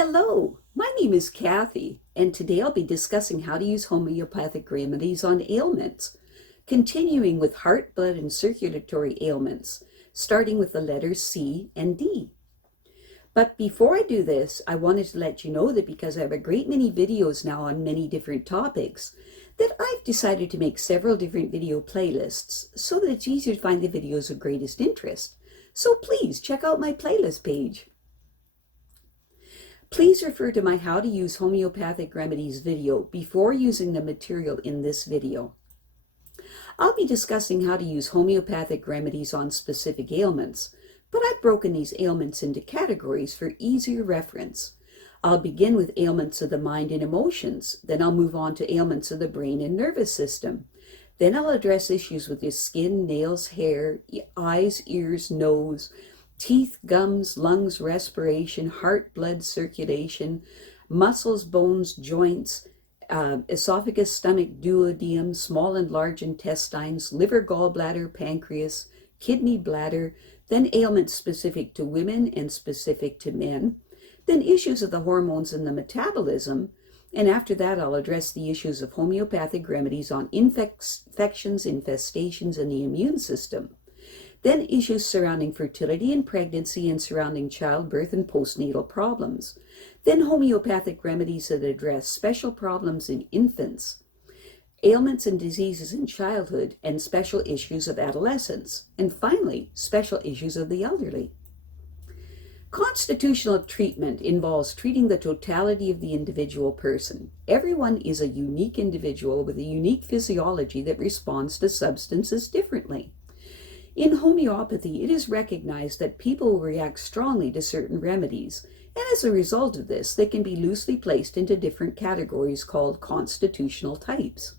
Hello, my name is Kathy, and today I'll be discussing how to use homeopathic remedies on ailments, continuing with heart, blood, and circulatory ailments, starting with the letters C and D. But before I do this, I wanted to let you know that because I have a great many videos now on many different topics, that I've decided to make several different video playlists so that it's easier to find the videos of greatest interest. So please check out my playlist page. Please refer to my How to Use Homeopathic Remedies video before using the material in this video. I'll be discussing how to use homeopathic remedies on specific ailments, but I've broken these ailments into categories for easier reference. I'll begin with ailments of the mind and emotions, then I'll move on to ailments of the brain and nervous system. Then I'll address issues with your skin, nails, hair, eyes, ears, nose, teeth, gums, lungs, respiration, heart, blood, circulation, muscles, bones, joints, esophagus, stomach, duodenum, small and large intestines, liver, gallbladder, pancreas, kidney, bladder, then ailments specific to women and specific to men, then issues of the hormones and the metabolism, and after that I'll address the issues of homeopathic remedies on infections, infestations, and the immune system. Then issues surrounding fertility and pregnancy and surrounding childbirth and postnatal problems. Then homeopathic remedies that address special problems in infants, ailments and diseases in childhood, and special issues of adolescence. And finally, special issues of the elderly. Constitutional treatment involves treating the totality of the individual person. Everyone is a unique individual with a unique physiology that responds to substances differently. In homeopathy, it is recognized that people will react strongly to certain remedies, and as a result of this, they can be loosely placed into different categories called constitutional types.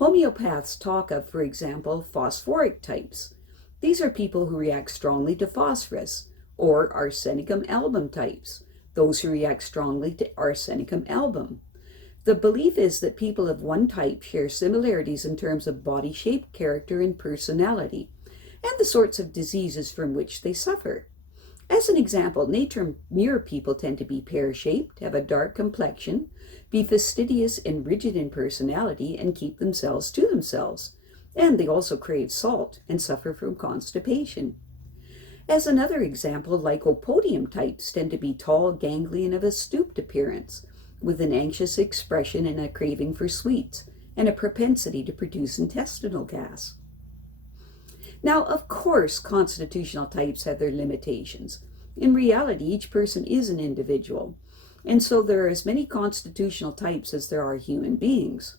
Homeopaths talk of, for example, phosphoric types. These are people who react strongly to phosphorus, or arsenicum album types, those who react strongly to arsenicum album. The belief is that people of one type share similarities in terms of body shape, character, and personality, and the sorts of diseases from which they suffer. As an example, nature-mirror people tend to be pear-shaped, have a dark complexion, be fastidious and rigid in personality, and keep themselves to themselves. And they also crave salt and suffer from constipation. As another example, lycopodium types tend to be tall, ganglion, of a stooped appearance, with an anxious expression and a craving for sweets, and a propensity to produce intestinal gas. Now, of course, constitutional types have their limitations. In reality, each person is an individual, and so there are as many constitutional types as there are human beings.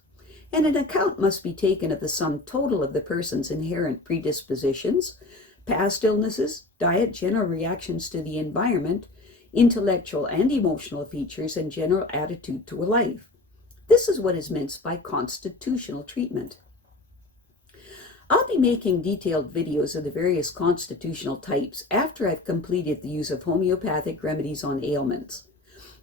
And an account must be taken of the sum total of the person's inherent predispositions, past illnesses, diet, general reactions to the environment, intellectual and emotional features, and general attitude to life. This is what is meant by constitutional treatment. I'll be making detailed videos of the various constitutional types after I've completed the use of homeopathic remedies on ailments.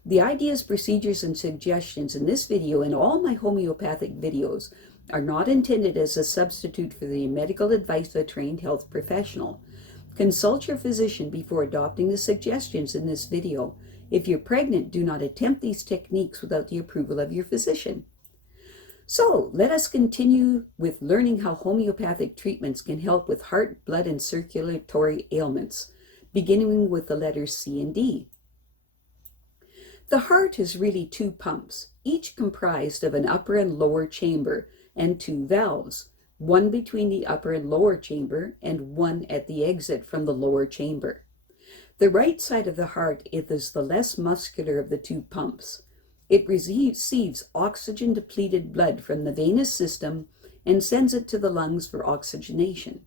The ideas, procedures, and suggestions in this video and all my homeopathic videos are not intended as a substitute for the medical advice of a trained health professional. Consult your physician before adopting the suggestions in this video. If you're pregnant, do not attempt these techniques without the approval of your physician. So let us continue with learning how homeopathic treatments can help with heart, blood, and circulatory ailments, beginning with the letters C and D. The heart is really two pumps, each comprised of an upper and lower chamber and two valves, one between the upper and lower chamber and one at the exit from the lower chamber. The right side of the heart is the less muscular of the two pumps. It receives oxygen-depleted blood from the venous system and sends it to the lungs for oxygenation.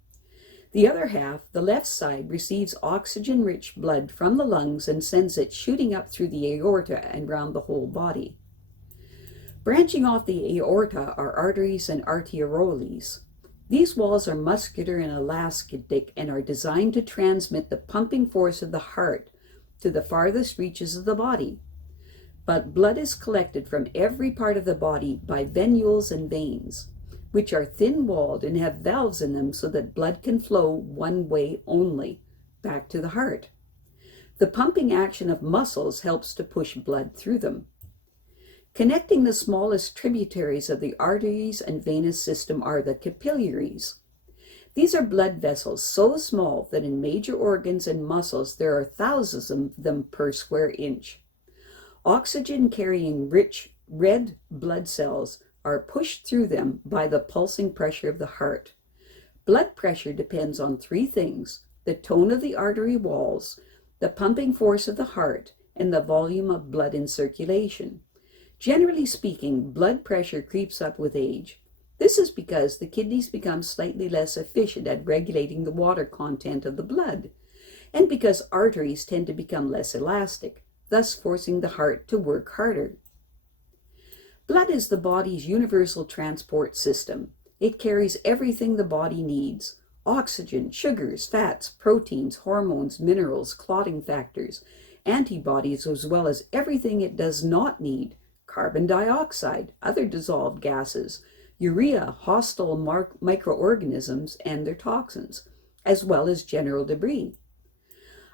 The other half, the left side, receives oxygen-rich blood from the lungs and sends it shooting up through the aorta and around the whole body. Branching off the aorta are arteries and arterioles. These walls are muscular and elastic and are designed to transmit the pumping force of the heart to the farthest reaches of the body. But blood is collected from every part of the body by venules and veins, which are thin-walled and have valves in them so that blood can flow one way only, back to the heart. The pumping action of muscles helps to push blood through them. Connecting the smallest tributaries of the arteries and venous system are the capillaries. These are blood vessels so small that in major organs and muscles there are thousands of them per square inch. Oxygen-carrying rich red blood cells are pushed through them by the pulsing pressure of the heart. Blood pressure depends on three things: the tone of the artery walls, the pumping force of the heart, and the volume of blood in circulation. Generally speaking, blood pressure creeps up with age. This is because the kidneys become slightly less efficient at regulating the water content of the blood, and because arteries tend to become less elastic, thus forcing the heart to work harder. Blood is the body's universal transport system. It carries everything the body needs: oxygen, sugars, fats, proteins, hormones, minerals, clotting factors, antibodies, as well as everything it does not need: carbon dioxide, other dissolved gases, urea, hostile microorganisms and their toxins, as well as general debris.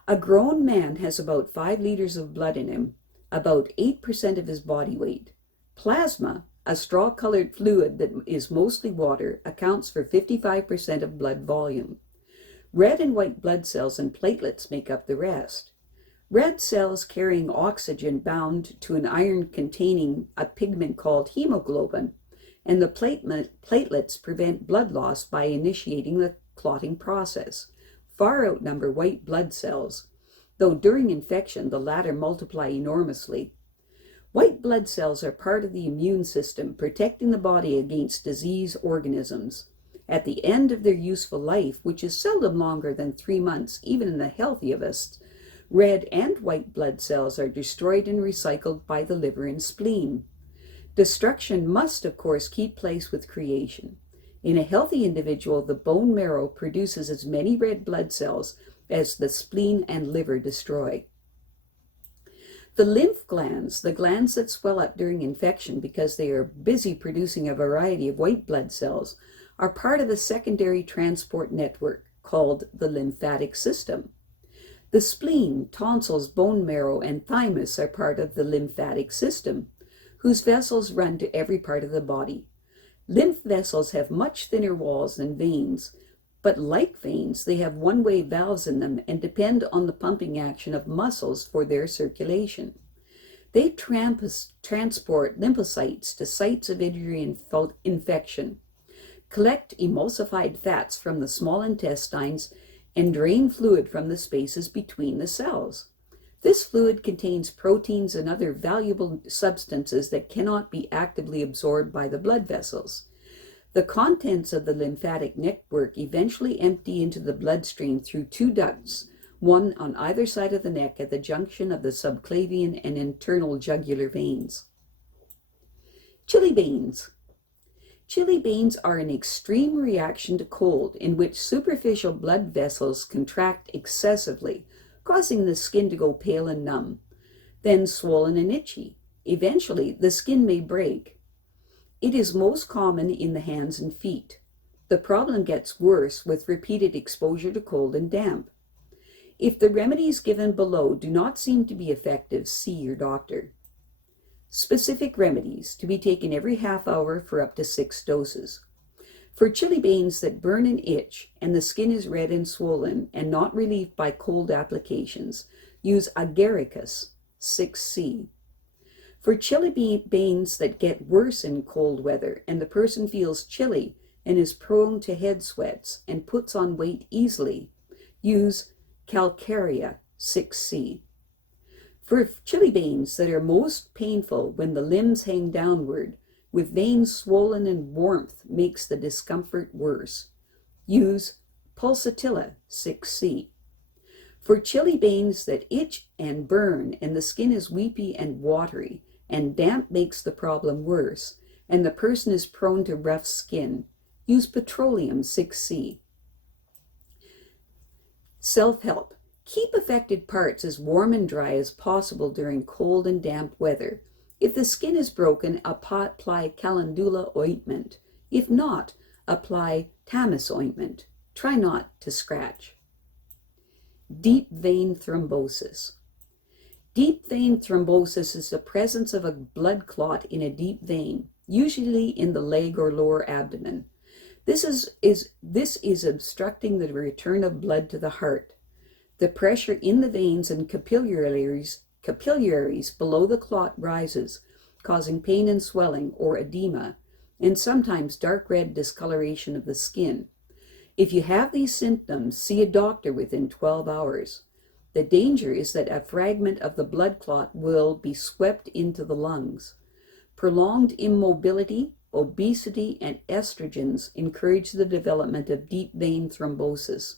A grown man has about 5 liters of blood in him, about 8% of his body weight. Plasma, a straw-colored fluid that is mostly water, accounts for 55% of blood volume. Red and white blood cells and platelets make up the rest. Red cells carrying oxygen bound to an iron containing a pigment called hemoglobin, and the platelets prevent blood loss by initiating the clotting process. Far outnumber white blood cells, though during infection the latter multiply enormously. White blood cells are part of the immune system, protecting the body against disease organisms. At the end of their useful life, which is seldom longer than 3 months, even in the healthiest, red and white blood cells are destroyed and recycled by the liver and spleen. Destruction must, of course, keep pace with creation. In a healthy individual, the bone marrow produces as many red blood cells as the spleen and liver destroy. The lymph glands, the glands that swell up during infection because they are busy producing a variety of white blood cells, are part of a secondary transport network called the lymphatic system. The spleen, tonsils, bone marrow, and thymus are part of the lymphatic system, whose vessels run to every part of the body. Lymph vessels have much thinner walls than veins, but like veins, they have one-way valves in them and depend on the pumping action of muscles for their circulation. They transport lymphocytes to sites of injury and infection, collect emulsified fats from the small intestines, and drain fluid from the spaces between the cells. This fluid contains proteins and other valuable substances that cannot be actively absorbed by the blood vessels. The contents of the lymphatic network eventually empty into the bloodstream through 2 ducts, one on either side of the neck at the junction of the subclavian and internal jugular veins. Chilblains. Chilblains are an extreme reaction to cold in which superficial blood vessels contract excessively, causing the skin to go pale and numb, then swollen and itchy. Eventually, the skin may break. It is most common in the hands and feet. The problem gets worse with repeated exposure to cold and damp. If the remedies given below do not seem to be effective, see your doctor. Specific remedies to be taken every half hour for up to 6 doses. For chilblains that burn and itch, and the skin is red and swollen and not relieved by cold applications, use Agaricus 6C. For chilblains that get worse in cold weather and the person feels chilly and is prone to head sweats and puts on weight easily, use Calcarea 6C. For chilblains that are most painful when the limbs hang downward, with veins swollen and warmth makes the discomfort worse, use Pulsatilla 6C. For chilblains that itch and burn and the skin is weepy and watery and damp makes the problem worse and the person is prone to rough skin, use Petroleum 6C. Self-help. Keep affected parts as warm and dry as possible during cold and damp weather. If the skin is broken, apply calendula ointment. If not, apply tamis ointment. Try not to scratch. Deep vein thrombosis. Deep vein thrombosis is the presence of a blood clot in a deep vein, usually in the leg or lower abdomen. This is obstructing the return of blood to the heart. The pressure in the veins and capillaries below the clot rises, causing pain and swelling or edema, and sometimes dark red discoloration of the skin. If you have these symptoms, see a doctor within 12 hours. The danger is that a fragment of the blood clot will be swept into the lungs. Prolonged immobility, obesity, and estrogens encourage the development of deep vein thrombosis.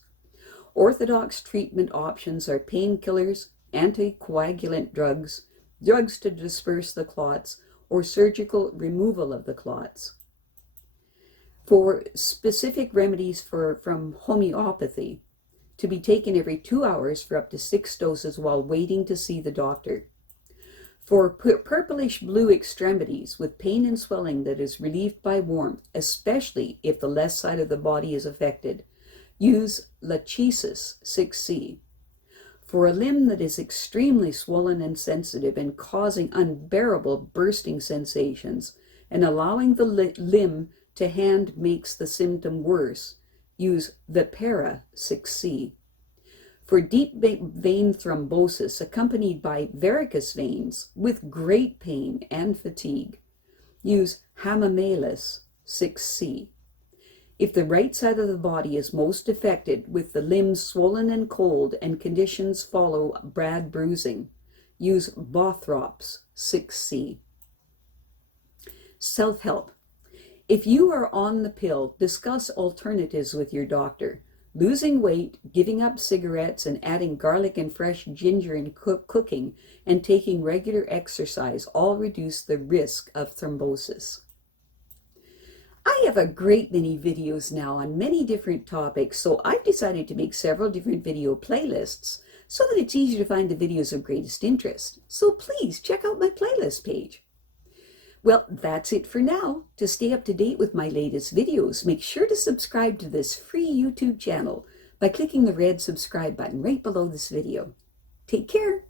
Orthodox treatment options are painkillers, anticoagulant drugs, drugs to disperse the clots, or surgical removal of the clots. For specific remedies from homeopathy, to be taken every 2 hours for up to 6 doses while waiting to see the doctor. For purplish blue extremities with pain and swelling that is relieved by warmth, especially if the left side of the body is affected, use Lachesis 6C. For a limb that is extremely swollen and sensitive and causing unbearable bursting sensations and allowing the limb to hand makes the symptom worse, use Vipera 6C. For deep vein thrombosis accompanied by varicose veins with great pain and fatigue, use Hamamelis 6C. If the right side of the body is most affected, with the limbs swollen and cold and conditions follow bad bruising, use Bothrops 6C. Self-help. If you are on the pill, discuss alternatives with your doctor. Losing weight, giving up cigarettes, and adding garlic and fresh ginger in cooking, and taking regular exercise all reduce the risk of thrombosis. I have a great many videos now on many different topics, so I've decided to make several different video playlists so that it's easier to find the videos of greatest interest. So please check out my playlist page. Well, that's it for now. To stay up to date with my latest videos, make sure to subscribe to this free YouTube channel by clicking the red subscribe button right below this video. Take care.